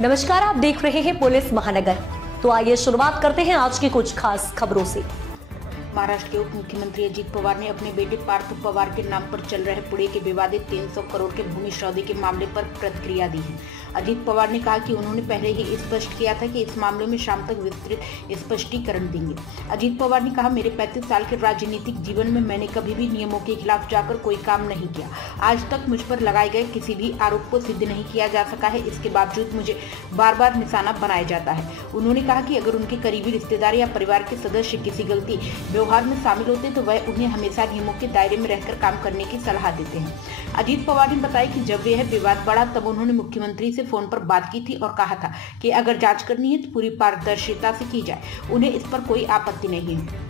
नमस्कार, आप देख रहे हैं पुलिस महानगर। तो आइए शुरुआत करते हैं आज की कुछ खास खबरों से। महाराष्ट्र के उप मुख्यमंत्री अजीत पवार ने अपने बेटे पार्थ पवार के नाम पर चल रहे पुणे के विवादित 300 करोड़ के भूमि सौदे के मामले पर प्रतिक्रिया दी है। अजीत पवार ने कहा कि उन्होंने पहले ही स्पष्ट किया था कि इस मामले में शाम तक विस्तृत स्पष्टीकरण देंगे। अजीत पवार ने कहा, मेरे 35 साल के राजनीतिक जीवन में मैंने कभी भी नियमों के खिलाफ जाकर कोई काम नहीं किया। आज तक मुझ पर लगाए गए किसी भी आरोप को सिद्ध नहीं किया जा सका है। इसके बावजूद मुझे बार बार निशाना बनाया जाता है। उन्होंने कहा कि अगर उनके करीबी रिश्तेदार या परिवार के सदस्य किसी गलती व्यवहार में शामिल होते तो वह उन्हें हमेशा नियमों के दायरे में रहकर काम करने की सलाह देते हैं। अजीत पवार ने बताया कि जब यह विवाद बढ़ा तब उन्होंने मुख्यमंत्री से फोन पर बात की थी और कहा था कि अगर जांच करनी है तो पूरी पारदर्शिता से की जाए। उन्हें इस पर कोई आपत्ति नहीं है।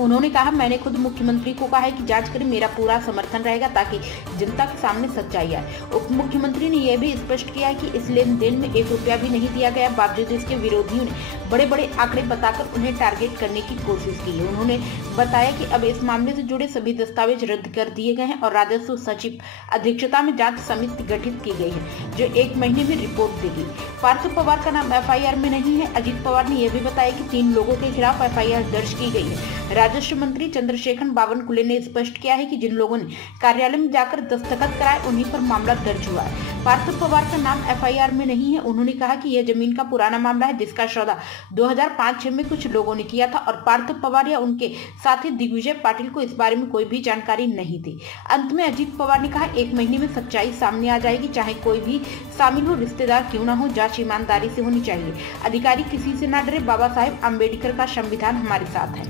उन्होंने कहा, मैंने खुद मुख्यमंत्री को कहा है कि जांच करें, मेरा पूरा समर्थन रहेगा ताकि जनता के सामने सच्चाई आए। उप मुख्यमंत्री ने यह भी स्पष्ट किया है कि इस लेन देन में 1 रुपया भी नहीं दिया गया। बावजूद इसके विरोधियों ने बड़े बड़े आंकड़े बताकर उन्हें टारगेट करने की कोशिश की है। उन्होंने बताया कि अब इस मामले से जुड़े सभी दस्तावेज रद्द कर दिए गए हैं और राजस्व सचिव अध्यक्षता में जांच समिति गठित की गई है जो 1 महीने में रिपोर्ट देगी। पार्थ पवार का नाम FIR में नहीं है। अजीत पवार ने यह भी बताया कि 3 लोगों के खिलाफ FIR दर्ज की गई है। राजस्व मंत्री चंद्रशेखर बावनकुले ने स्पष्ट किया है कि जिन लोगों ने कार्यालय में जाकर दस्तखत कराए उन्हीं पर मामला दर्ज हुआ है। पार्थ पवार का नाम FIR में नहीं है। उन्होंने कहा कि यह जमीन का पुराना मामला है जिसका सौदा 2005-6 में कुछ लोगों ने किया था और पार्थ पवार या उनके साथी दिग्विजय पाटिल को इस बारे में कोई भी जानकारी नहीं थी। अंत में अजीत पवार ने कहा, 1 महीने में सच्चाई सामने आ जाएगी, चाहे कोई भी शामिल हो, रिश्तेदार क्यों न हो। जांच ईमानदारी से होनी चाहिए। अधिकारी किसी से न डरे। बाबा साहेब अम्बेडकर का संविधान हमारे साथ है।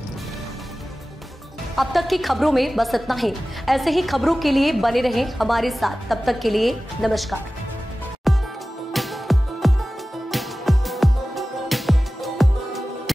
अब तक की खबरों में बस इतना ही। ऐसे ही खबरों के लिए बने रहें हमारे साथ। तब तक के लिए नमस्कार।